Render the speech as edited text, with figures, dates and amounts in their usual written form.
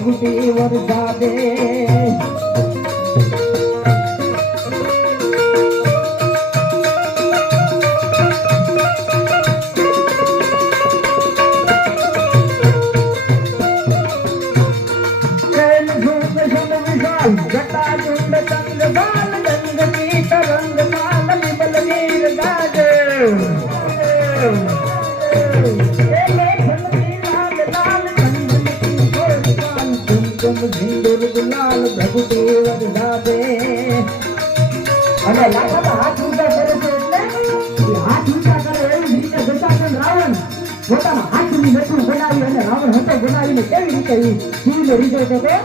भगुटी वरसावे जटाजुंड चंद्र बाल गंग की तरंग बाल विबल वीर गाज सिंदूर गुलाल भगुटी वरसावे અને લાખા હાથ ઊંચા કરે છે એટલે હાથ ઊંચા કરે એવી રીતે દશાસન રાવણ પોતાના હાથની નથું બનાવી અને રાવણ હતો બનાવીને કેવી રીતે શિવને રીઝો હતો